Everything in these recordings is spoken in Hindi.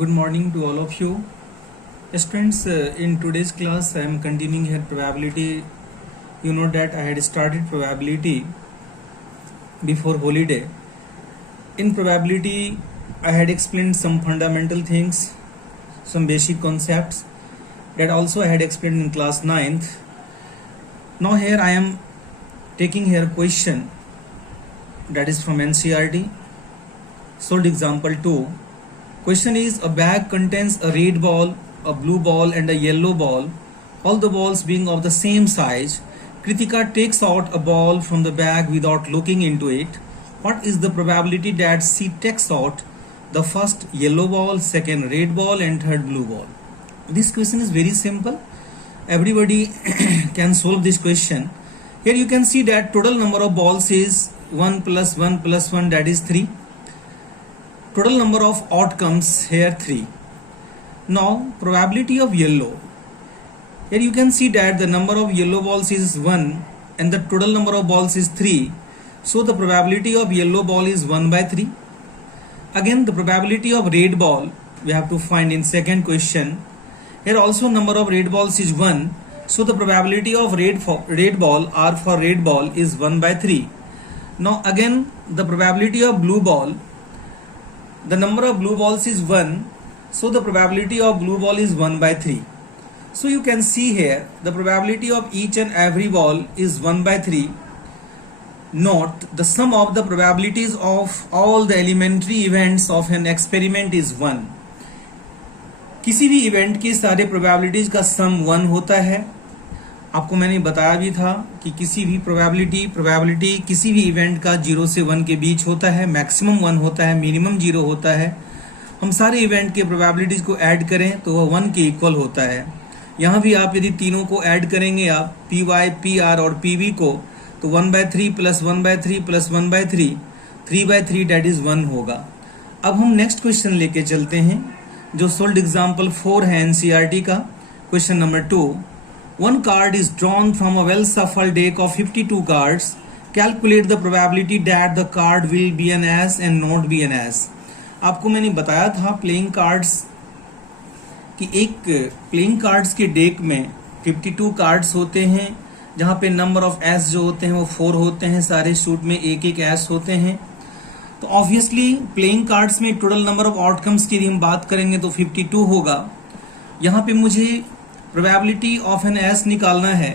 Good morning to all of you. Students, in today's class I am continuing here probability. You know that I had started probability before holiday. In probability I had explained some fundamental things, some basic concepts that also I had explained in class 9th. Now here I am taking here question that is from NCERT. Solved example 2. Question is, a bag contains a red ball, a blue ball and a yellow ball, all the balls being of the same size. Kritika takes out a ball from the bag without looking into it. What is the probability that she takes out the first yellow ball, second red ball and third blue ball? This question is very simple. Everybody can solve this question. Here you can see that total number of balls is 1 plus 1 plus 1, that is 3. Total number of outcomes here 3. Now probability of yellow. Here you can see that the number of yellow balls is 1 and the total number of balls is 3. So the probability of yellow ball is 1 by 3. Again the probability of red ball we have to find in second question. Here also number of red balls is 1. So the probability of red ball R for red ball is 1 by 3. Now again the probability of blue ball. The number of blue balls is 1, so the probability of blue ball is 1 by 3. So you can see here the probability of each and every ball is 1 by 3. Note the sum of the probabilities of all the elementary events of an experiment is 1. किसी भी इवेंट की सारे प्रोबेबिलिटीज का सम 1 होता है. आपको मैंने बताया भी था कि किसी भी प्रोबेबिलिटी किसी भी इवेंट का 0 से 1 के बीच होता है. मैक्सिमम 1 होता है, मिनिमम 0 होता है. हम सारे इवेंट के प्रोबेबिलिटीज को ऐड करें तो वह 1 के इक्वल होता है. यहाँ भी आप यदि तीनों को ऐड करेंगे आप पी वाई, पी आर और पी वी को, तो 1/3 प्लस 1/3 प्लस 1/3 3/3 डेट इज 1 होगा. अब हम नेक्स्ट क्वेश्चन लेके चलते हैं जो सोल्ड एग्जाम्पल 4 है एनसीईआरटी का. Question number 2. One card is drawn from a well-shuffled deck of 52 cards. Calculate the probability that the card will be an as and not be an as. आपको मैंने बताया था प्लेइंग कार्ड्स कि एक प्लेइंग कार्ड्स के डेक में 52 कार्ड्स होते हैं जहां पे नंबर ऑफ एस जो होते हैं वो 4 होते हैं. सारे सूट में एक एक एस होते हैं. तो ऑब्वियसली प्लेइंग कार्ड्स में टोटल नंबर ऑफ आउटकम्स की यदि हम बात करेंगे तो 52 होगा. यहाँ पे मुझे प्रोबेबिलिटी ऑफ एन एस निकालना है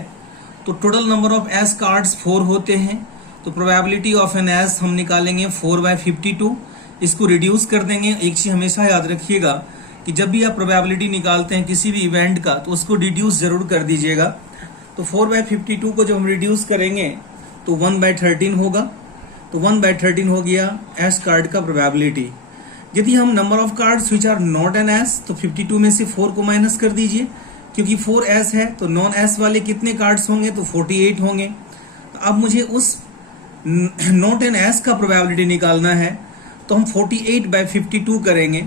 तो total number of S cards 4 होते हैं. तो प्रोबेबिलिटी ऑफ एन एस हम निकालेंगे 4/52. इसको रिड्यूस कर देंगे. एक चीज हमेशा याद रखिएगा कि जब भी आप प्रोबेबिलिटी निकालते हैं किसी भी इवेंट का तो उसको रिड्यूस जरूर कर दीजिएगा. तो 4/52 को जब हम रिड्यूस करेंगे तो 1/13 होगा. तो 1/13 हो गया एस कार्ड का प्रोबेबिलिटी. यदि हम number of cards which are not N S तो 52 में से 4 को माइनस कर दीजिए. क्योंकि 4 एस है तो नॉन एस वाले कितने कार्ड्स होंगे तो 48 होंगे. तो अब मुझे उस नॉट एन एस का प्रोबेबिलिटी निकालना है तो हम 48/52 करेंगे.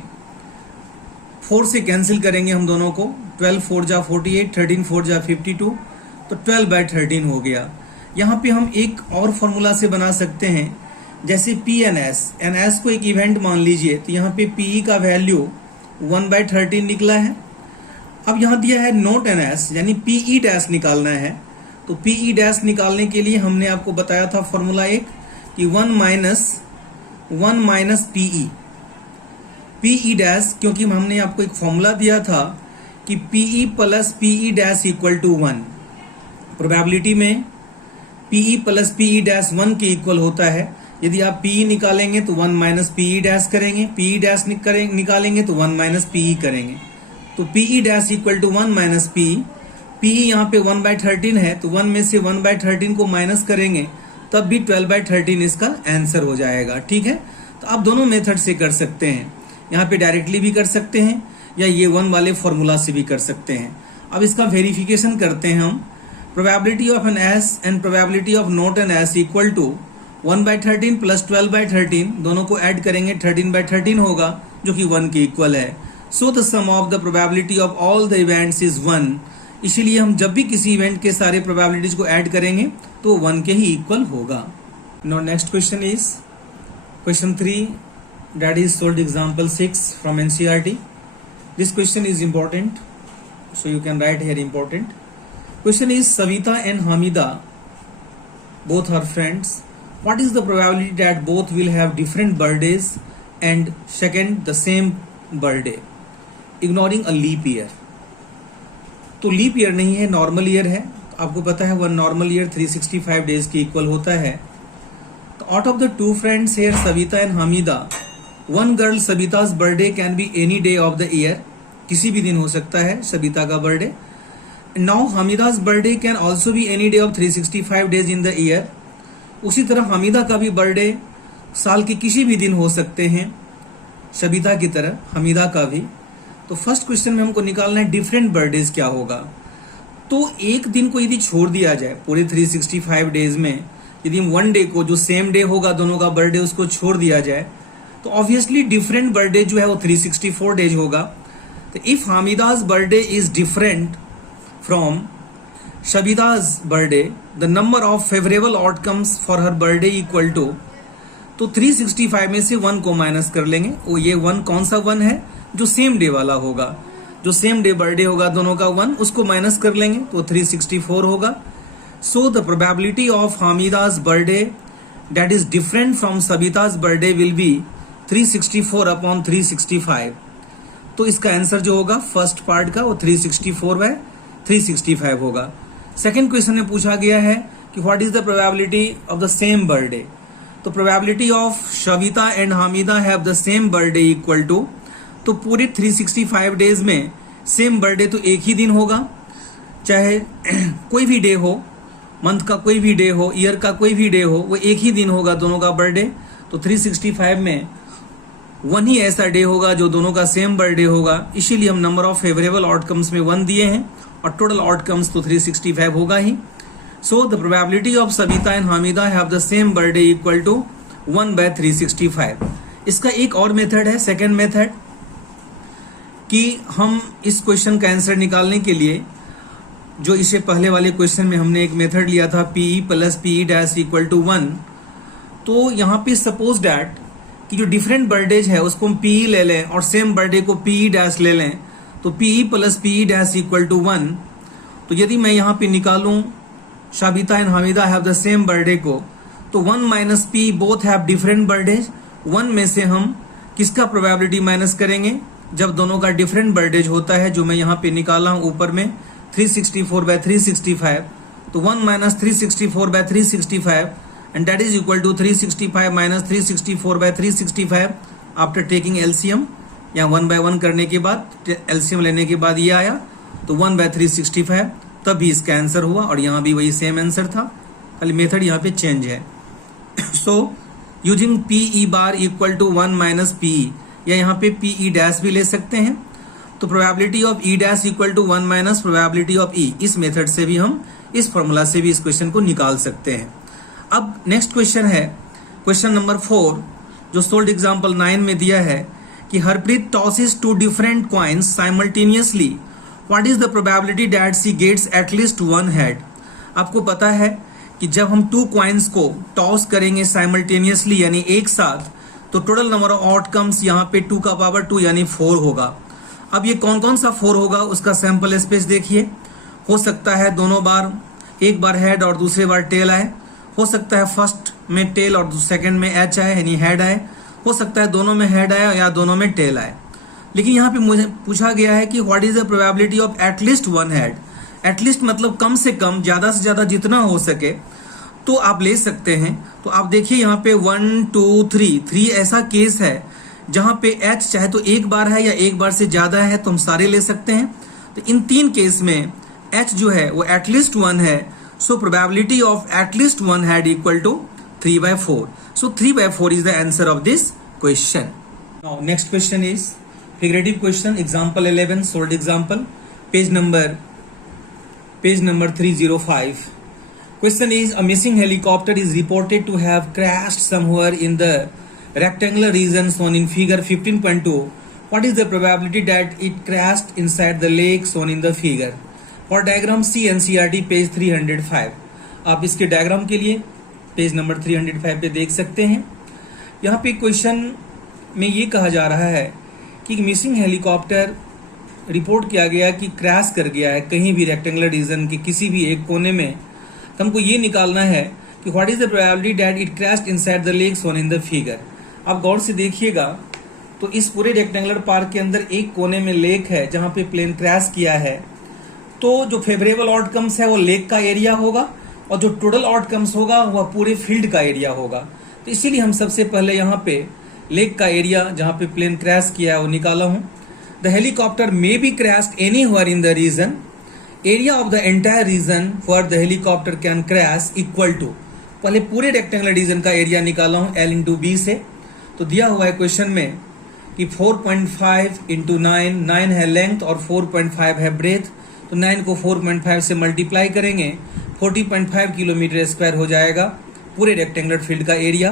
4 से कैंसिल करेंगे हम दोनों को. 12 4 जा 48, 13 4 जा 52, तो 12/13 हो गया. यहाँ पे हम एक और फॉर्मूला से बना सकते हैं जैसे पी एन एस को एक इवेंट मान लीजिए. तो यहाँ पे पीई का वैल्यू 1/13 निकला है. अब यहाँ दिया है नॉट एन एस यानी पीई डैश निकालना है. तो पीई डैश निकालने के लिए हमने आपको बताया था फॉर्मूला एक कि 1 माइनस पीई डैश, क्योंकि हमने आपको एक फॉर्मूला दिया था कि PE plus PE dash equal to 1. Probability में पीई प्लस पीई डैश 1 के इक्वल होता है. यदि आप पीई निकालेंगे तो 1 माइनस पीई डैश करेंगे, पीई डैश निकालेंगे तो 1 माइनस पीई करेंगे. तो PE dash equal to 1 minus PE यहाँ पे 1/13 है तो 1 में से 1/13 को माइनस करेंगे तब भी 12/13 इसका आंसर हो जाएगा. ठीक है. तो आप दोनों मेथड से कर सकते हैं. यहाँ पे डायरेक्टली भी कर सकते हैं या ये 1 वाले फॉर्मूला से भी कर सकते हैं. अब इसका वेरिफिकेशन करते हैं हम. Probability of N S and probability of not N S equal to 1/13 plus 12/13, दोनों को ऐड करेंगे 13/13 होगा जो कि 1 के इक्वल है. So the sum of the probability of all the events is 1. इसीलिए हम जब भी किसी इवेंट के सारे प्रोबेबिलिटीज को ऐड करेंगे तो 1 के ही इक्वल होगा. Now next question is question 3, that is solved example 6 from NCERT. This question is important, so you can write here important. Question is Savita and Hamida, both are friends. What is the probability that both will have different birthdays and second the same birthday, ignoring a leap year? तो लीप ईयर नहीं है, नॉर्मल ईयर है. आपको पता है वन नॉर्मल ईयर 365 डेज के इक्वल होता है. तो out of the two friends here Savita and Hamida, one girl Savita's birthday can be any day of the year, किसी भी दिन हो सकता है सविता का birthday. Now Hamida's birthday can also be any day of 365 days in the year. उसी तरह हमीदा का भी बर्थडे साल के किसी भी दिन हो सकते हैं, सविता की तरह हमीदा का भी. तो फर्स्ट क्वेश्चन में हमको निकालना है डिफरेंट बर्थडेज क्या होगा. तो एक दिन को यदि छोड़ दिया जाए पूरे 365 डेज में, यदि वन डे को जो सेम डे होगा दोनों का बर्थडे उसको छोड़ दिया जाए, तो ऑब्वियसली डिफरेंट बर्थडे जो है वो 364 डेज होगा. तो if Hamida's birthday is different from Sabita's birthday, the number of favourable outcomes for her birthday equal to, तो 365 में से 1 को माइनस कर लेंगे. वो ये 1 कौन सा 1 है? जो सेम डे वाला होगा, जो सेम डे बर्थडे होगा दोनों का 1, उसको माइनस कर लेंगे तो 364 होगा. So the probability of Hamida's birthday that is different from Sabita's birthday will be 364 upon 365. तो इसका आंसर जो होगा फर्स्ट पार्ट का वो 364/365 होगा. सेकेंड क्वेश्चन में पूछा गया है कि what is the probability of the same birthday. तो probability of Savita and Hamida have the same birthday equal to, तो पूरे 365 डेज में सेम बर्थडे तो एक ही दिन होगा, चाहे कोई भी डे हो, मंथ का कोई भी डे हो, ईयर का कोई भी डे हो, वो एक ही दिन होगा दोनों का बर्थडे. तो 365 में 1 ही ऐसा डे होगा जो दोनों का सेम बर्थडे होगा. इसीलिए हम नंबर ऑफ फेवरेबल आउटकम्स में 1 दिए हैं और टोटल आउटकम्स तो 365 होगा ही. So the probability of Savita and Hamida have the same birthday equal to 1/365. इसका एक और मेथड है, सेकेंड मेथड, कि हम इस क्वेश्चन का आंसर निकालने के लिए जो इससे पहले वाले क्वेश्चन में हमने एक मेथड लिया था PE + PE dash equal to 1. तो यहाँ पे सपोज डैट कि जो डिफरेंट बर्थडेज है उसको हम PE ले लें और सेम बर्थडे को PE डैश ले लें, तो PE + PE dash equal to 1. तो यदि मैं यहाँ पे निकालूं Savita and Hamida have the same birthday को, तो 1 - P both have different birthdays. 1 में से हम किसका प्रोबेबिलिटी माइनस करेंगे? जब दोनों का डिफरेंट बर्थडेज होता है, जो मैं यहाँ पे निकाला हूं ऊपर में 364/365. तो 1 - 364/365 and that is equal to 365 - 364/365 after taking LCM, या 1/1 करने के बाद एलसीएम लेने के बाद ये आया, तो 1/365. तभी इसका आंसर हुआ और यहाँ भी वही सेम आंसर था, खाली मेथड यहाँ पे चेंज है. So using PE bar equal to 1 - PE, या यहाँ पे PE डैश भी ले सकते हैं. तो probability of E dash equal to 1 - probability of E, इस मेथड से भी हम, इस फॉर्मूला से भी इस क्वेश्चन को निकाल सकते हैं. अब नेक्स्ट क्वेश्चन है क्वेश्चन नंबर 4, जो सोल्ड एग्जाम्पल 9 में दिया है कि Harpreet tosses 2 different coins simultaneously, what is the probability that she gets at least 1 head. आपको पता है कि जब हम 2 कॉइन्स को टॉस करेंगे साइमल्टेनियसली यानी एक साथ, तो टोटल नंबर ऑफ आउटकम्स यहाँ पे 2 का पावर 2 यानी 4 होगा. अब ये कौन कौन सा 4 होगा उसका सैंपल स्पेस देखिए. हो सकता है दोनों बार, एक बार हेड और दूसरे बार टेल आए. हो सकता है फर्स्ट में टेल और सेकंड में एच आए यानी हेड आए. हो सकता है दोनों में हेड आए या दोनों में टेल आए. लेकिन यहाँ पे मुझे पूछा गया है कि what is the probability of at least 1 head. At least मतलब कम से कम, ज्यादा से ज्यादा जितना हो सके तो आप ले सकते हैं. तो आप देखिए यहाँ पे 1 2 3 ऐसा केस है जहां पे H चाहे तो एक बार है या एक बार से ज्यादा है, तो हम सारे ले सकते हैं. तो इन 3 केस में H जो है वो एटलीस्ट 1 है. So probability of at least 1 head equal to 3/4. So 3/4 is the answer of this question. Now next question is figurative question, example 11, solved example, page number 305. Question is, a missing helicopter is reported to have crashed somewhere in the rectangular region shown in figure 15.2. What is the probability that it crashed inside the lake shown in the figure? For diagram see NCERT page 305. आप इसके डायग्राम के लिए पेज नंबर 305 पे देख सकते हैं. यहाँ पे क्वेश्चन में ये कहा जा रहा है कि मिसिंग हेलीकॉप्टर रिपोर्ट किया गया कि क्रैश कर गया है कहीं भी रेक्टेंगुलर रीजन के किसी भी एक कोने में, तो हमको ये निकालना है कि what is the probability that it crashed inside the lake shown in the figure. आप गौर से देखिएगा तो इस पूरे रेक्टेंगुलर पार्क के अंदर एक कोने में लेक है जहां पे प्लेन क्रैश किया है, तो जो फेवरेबल आउटकम्स है वो लेक का एरिया होगा और जो टोटल आउटकम्स होगा वह पूरे फील्ड का एरिया होगा। तो इसीलिए हम सबसे पहले यहाँ पे लेक का एरिया जहां पे प्लेन क्रैश किया है वो निकाला हूं। The helicopter may be crashed anywhere in the region, area of the entire region for the helicopter can crash equal to, पहले पूरे रेक्टेंगुलर रीजन का एरिया निकाला हूं L इंटू बी से। तो दिया हुआ है क्वेश्चन में कि 4.5 इंटू 9 है लेंथ और 4.5 है ब्रेथ, तो 9 को 4.5 से मल्टीप्लाई करेंगे 40.5 किलोमीटर स्क्वायर हो जाएगा पूरे रेक्टेंगुलर फील्ड का एरिया।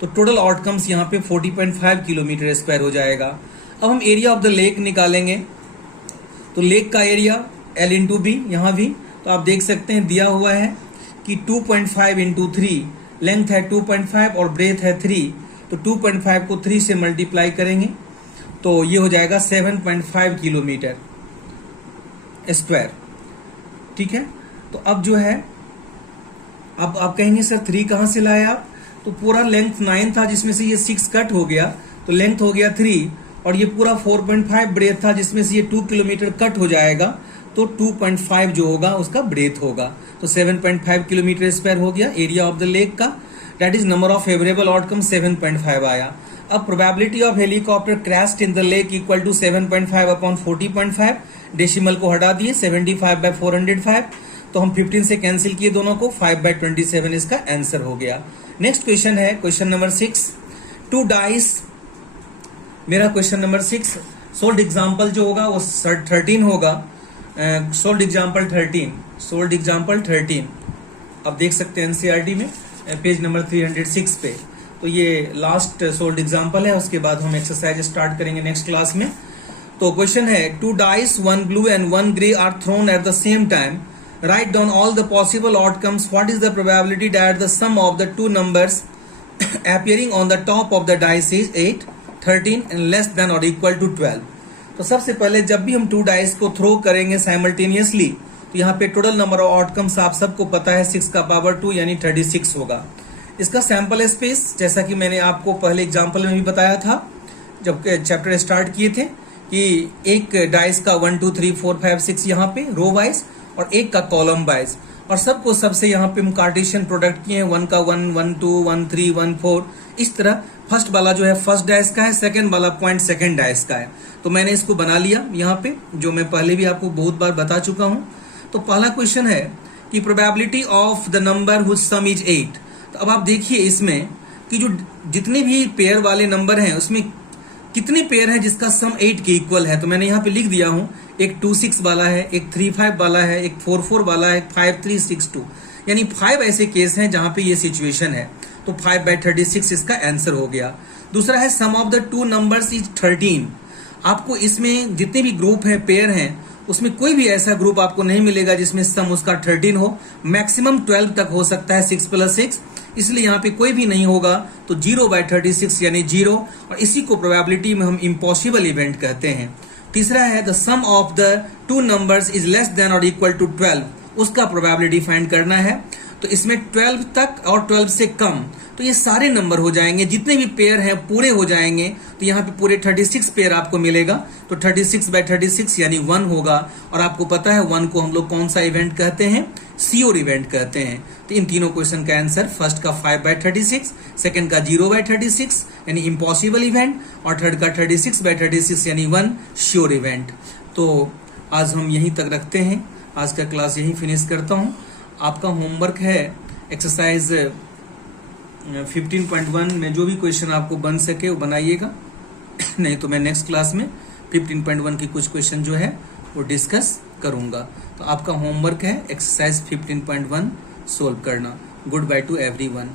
तो टोटल आउटकम्स यहाँ पे 40.5 किलोमीटर स्क्वायर हो जाएगा। अब हम एरिया ऑफ द लेक निकालेंगे, तो लेक का एरिया L इंटू बी यहाँ भी, तो आप देख सकते हैं दिया हुआ है कि 2.5 इंटू 3, लेंथ है 2.5 और ब्रेथ है 3, तो 2.5 को 3 से मल्टीप्लाई करेंगे तो ये हो जाएगा 7.5 किलोमीटर स्क्वायर। ठीक है, तो अब जो है अब आप कहेंगे सर 3 कहां से लाए आप, तो पूरा लेंथ 9 था जिसमें से ये 6 कट हो गया तो लेंथ हो गया 3, और ये पूरा 4.5 ब्रेथ था जिसमें से ये 2 किलोमीटर कट हो जाएगा तो 2.5 जो होगा उसका ब्रेथ होगा, तो 7.5 किलोमीटर स्क्वायर हो गया एरिया ऑफ द लेक का। That is number of favourable outcome 7.5 आया। अब probability of helicopter crashed in the lake equal to 7.5 upon 40.5, decimal को हटा दिए 75/405, तो हम 15 से कैंसिल किए दोनों को, 5/27 इसका आंसर हो गया। नेक्स्ट क्वेश्चन है क्वेश्चन नंबर 6, 2 डाइस, मेरा क्वेश्चन नंबर 6 सोल्ड एग्जाम्पल जो होगा वो 13 होगा, सोल्ड एग्जाम्पल 13 आप देख सकते हैं एनसीईआरटी में पेज नंबर 306 पे। तो ये लास्ट सोल्ड एग्जाम्पल है, उसके बाद हम एक्सरसाइज स्टार्ट करेंगे नेक्स्ट क्लास में। तो क्वेश्चन है 2 dice 1 blue and 1 grey are thrown at the same time, write down all the possible outcomes, what is the probability that the sum of the 2 numbers appearing on the top of the dice is 8, 13 and less than or equal to 12। तो सबसे पहले जब भी हम 2 डाइस को थ्रो करेंगे साइमल्टेनियसली, तो यहाँ पे टोटल नंबर ऑफ आउटकम्स आप सबको पता है 6 का पावर 2 यानी 36 होगा। इसका सैंपल स्पेस जैसा कि मैंने आपको पहले एग्जाम्पल में भी बताया था जब चैप्टर स्टार्ट किए थे कि एक डाइस का 1 2 3 4 5 6 यहाँ पे रो वाइज और एक का कॉलम वाइज, और सबको सबसे यहाँ पे हम कार्टेशियन प्रोडक्ट किए हैं, 1 का 1 1 2 1 3 1 4, इस तरह फर्स्ट वाला जो है फर्स्ट डाइस का है, सेकंड वाला पॉइंट सेकंड डाइस का है। तो मैंने इसको बना लिया यहाँ पे, जो मैं पहले भी आपको बहुत बार बता चुका हूँ। तो पहला क्वेश्चन है कि probability of the number whose sum is 8। तो अब आप देखिए इसमें कि जो जितने भी पेयर वाले नंबर हैं उसमें कितने पेयर हैं जिसका सम 8 के इक्वल है। तो मैंने यहाँ पे लिख दिया हूँ, एक 2 6 वाला है, एक 3 5 वाला है, एक 4 4 वाला है, 5 3 6 2, यानी 5 ऐसे केस हैं जहां पे ये सिचुएशन है। तो 5/36 इसका आंसर हो गया। दूसरा है सम ऑफ द 2 नंबर्स इज 13। आपको इसमें जितने भी ग्रुप हैं पेयर हैं उसमें कोई भी ऐसा ग्रुप आपको नहीं मिलेगा जिसमें सम उसका 13 हो, मैक्सिमम 12 तक हो सकता है 6 + 6, इसलिए यहाँ पे कोई भी नहीं होगा। तो 0/36 यानी 0, और इसी को प्रोबेबिलिटी में हम इम्पॉसिबल इवेंट कहते हैं। तीसरा है the sum of the 2 numbers is less than और इक्वल टू 12, उसका प्रोबेबिलिटी फाइंड करना है। तो इसमें 12 तक और 12 से कम, तो ये सारे नंबर हो जाएंगे, जितने भी पेयर हैं पूरे हो जाएंगे। तो यहाँ पे पूरे 36 पेयर आपको मिलेगा, तो 36/36 यानी 1 होगा। और आपको पता है 1 को हम लोग कौन सा इवेंट कहते हैं, श्योर इवेंट कहते हैं। तो इन तीनों क्वेश्चन का आंसर, फर्स्ट का 5/36, सेकंड का 0/36 यानी इम्पॉसिबल इवेंट, और थर्ड का 36/36 यानी 1 श्योर इवेंट। तो आज हम यहीं तक रखते हैं, आज का क्लास यहीं फिनिश करता हूँ। आपका होमवर्क है एक्सरसाइज 15.1 में जो भी क्वेश्चन आपको बन सके वो बनाइएगा, नहीं तो मैं नेक्स्ट क्लास में 15.1 की कुछ क्वेश्चन जो है वो डिस्कस करूंगा। तो आपका होमवर्क है एक्सरसाइज 15.1 सोल्व करना। Good by two everyone.